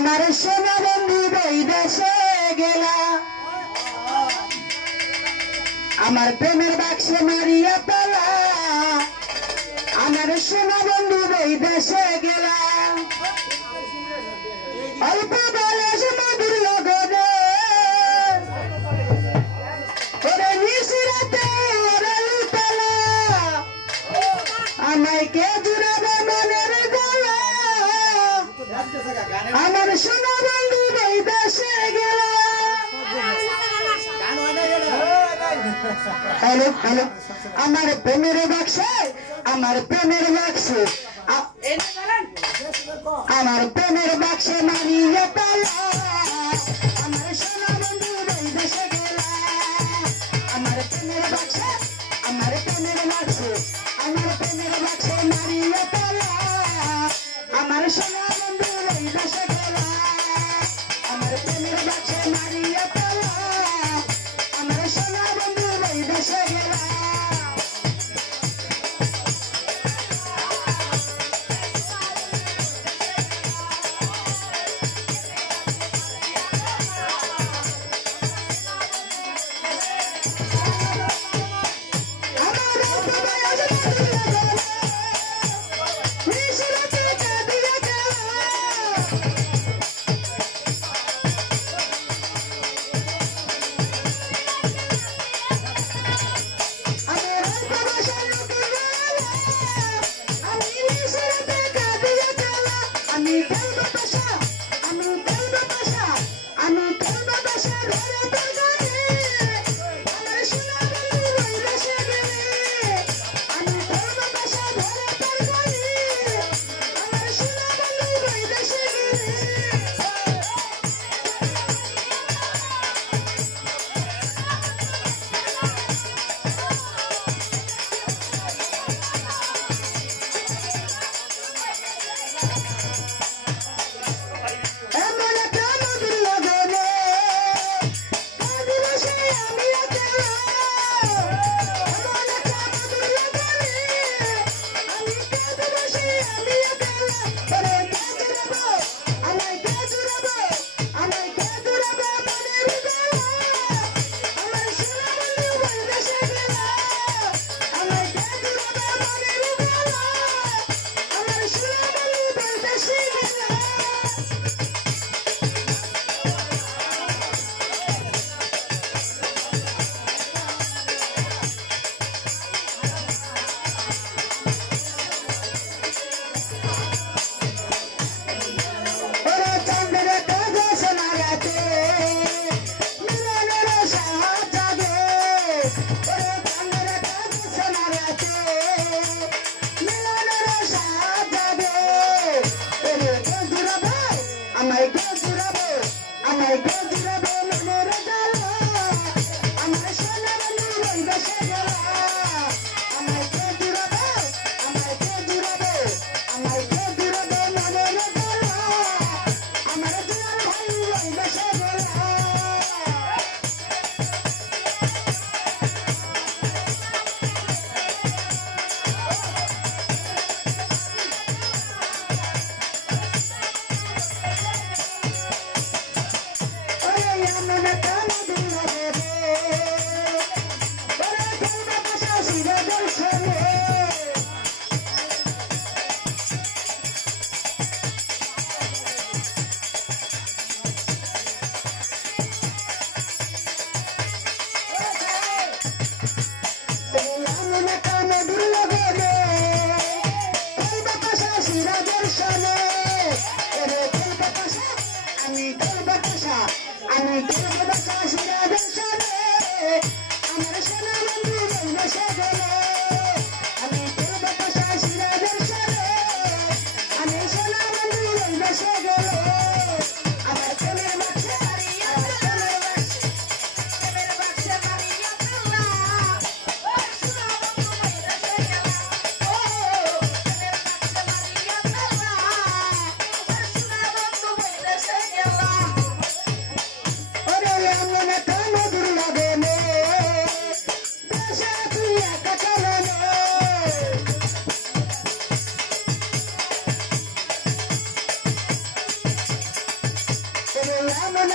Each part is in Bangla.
আমার সোনা বন্ধু ওই দেশে গেলা আমার প্রেমের বাক্সে মারিয়া পেলা আমার সোনা বন্ধু ওই দেশে গেলা অল্প বয়স মধুর লগনে ওরে নিশিরাতে ওরে লুটালা আমায় কে জুড়াবে মনের গলা আমার সোনা বন্ধু ওই দেশে গেলা। হ্যালো হ্যালো আমার প্রেমের বাক্সে আমার প্রেমের বাক্সে আমার প্রেমের বাক্সে মারিয়া পেলা আমার সোনা বন্ধু ওই দেশে গেলা আমার প্রেমের বাক্সে আমার প্রেমের বাক্সে আমার প্রেমের বাক্সে মারিয়া পেলা আমার সোনা বন্ধু ওই দেশে গেলা আমার প্রেমের বাক্সে মারিয়া পেলা আমার সোনা বন্ধু ওই দেশে গেলা।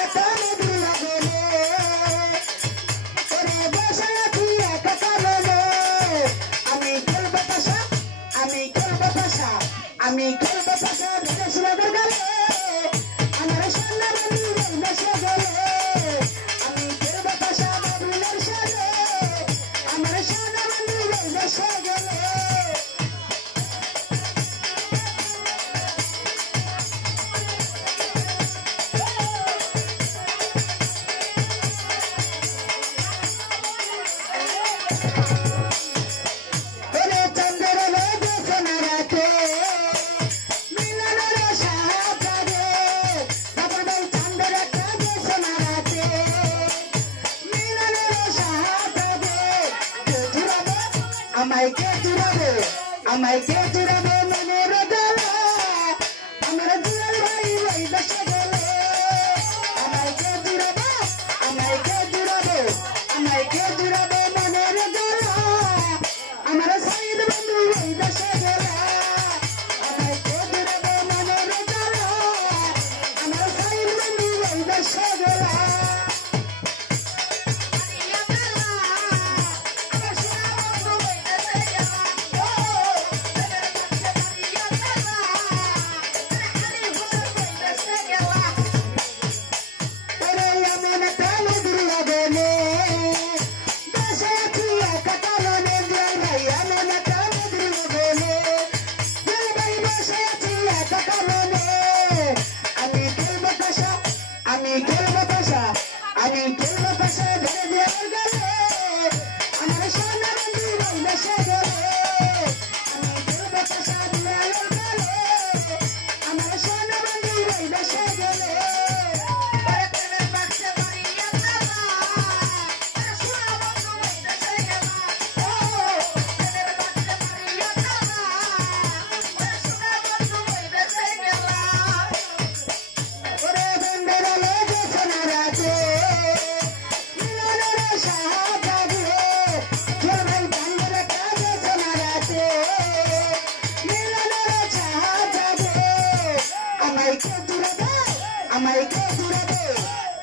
একা নদীর লগনে ওরে বসে আছি একা কারণে আমি খেলবো পাশা আমি খেলবো পাশা আমি খেলবো পাশা বিদেশ নগর গেলে আমার সোনা বন্ধু বসে গেলে আমি খেলবো পাশা বাবুলের সাথে আমার সোনা বন্ধু বসে গেলে আমায় কে জুড়াবে মনের গলা আমার দুলাল ভাই ওই দেশে গেলে আমায় কে জুড়াবে আমায় কে জুড়াবে আমায় কে জুড়াবে মনের গলা আমার সাইদ বন্ধু ওই দেশে গেলে আমায় কে জুড়াবে মনের গলা আমার সাইদ বন্ধু ওই দেশে গেলে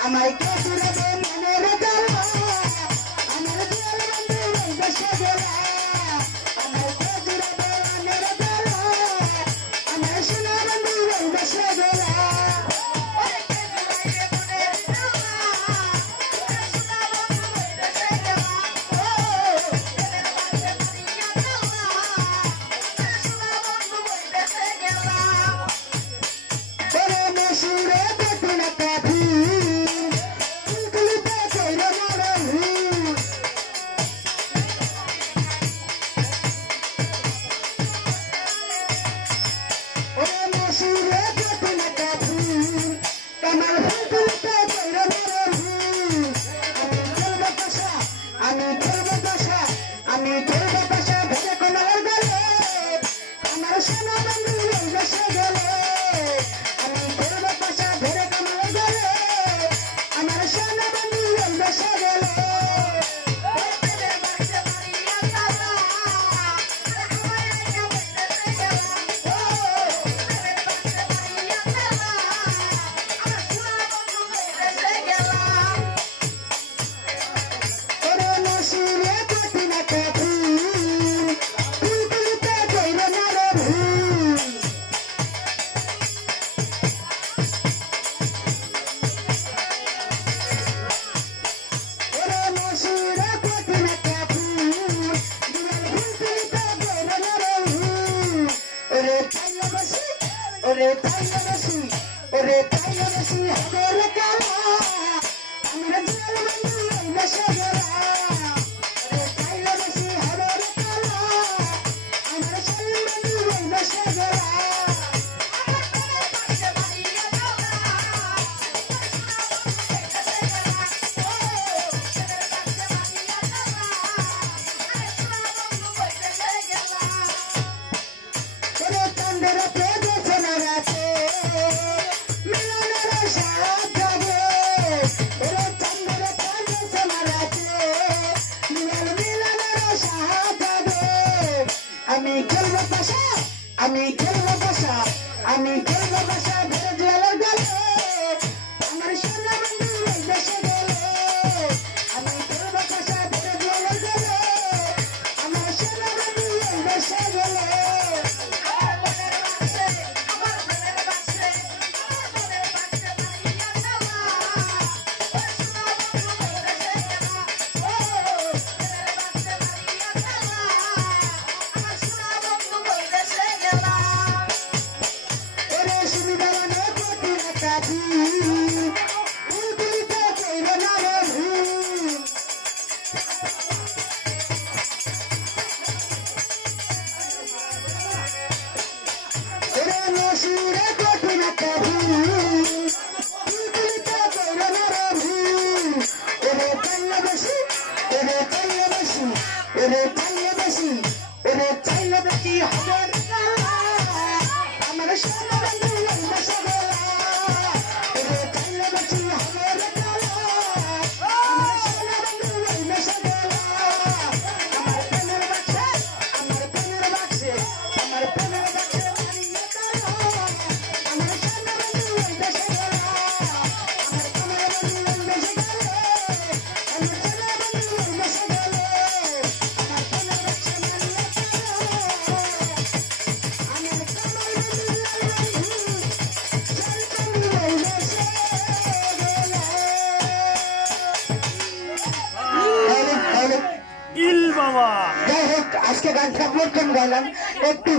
আমায় কে জুড়াবে মনের গলা আমার দুলাল বন্ধু ওই দেশে গেলে আমায় কে জুড়াবে মনের গলা আমার সোনা বন্ধু ওই দেশে গেলে Ore tayo na si Hadera Kala Amira Dual Bandu ay nasagara Ore tayo na si Hadera Kala Amira Salim Bandu ay nasagara Ore Tandera Predo Sonarate আমি খেলবো পাশা ভেড়ে জেলার গেলে আমার সোনা দেওয়ানো কোটি কাটি উগুলিতে কইর না রে ভুল ওরে নসুরে কোটি কাটি উগুলিতে কইর না রে ভুল ওরে চাইলে বেশি ওরে চাইলে বেশি ওরে চাইলে বেশি ওরে চাইলে বেশি হবে আমার সোনা বন্ধু লইলে সগলা ওরে চাইলে বেশি হবে রে কালা আমার সোনা বন্ধু লইলে সগলা আমার প্রেমের বাক্সে আমার প্রেমের বাক্সে আমার প্রেমের বাক্সে মারিয়ে কালা আমার সোনা বন্ধু লইলে সগলা আমার প্রেমের বন্ধু লইলে সগলা আমার সোনা বন্ধু লইলে সগলা আমার প্রেমের বাক্সে মারিয়ে ইল বাবা যাই হোক আজকে গানটা প্রথম গাইলাম একটু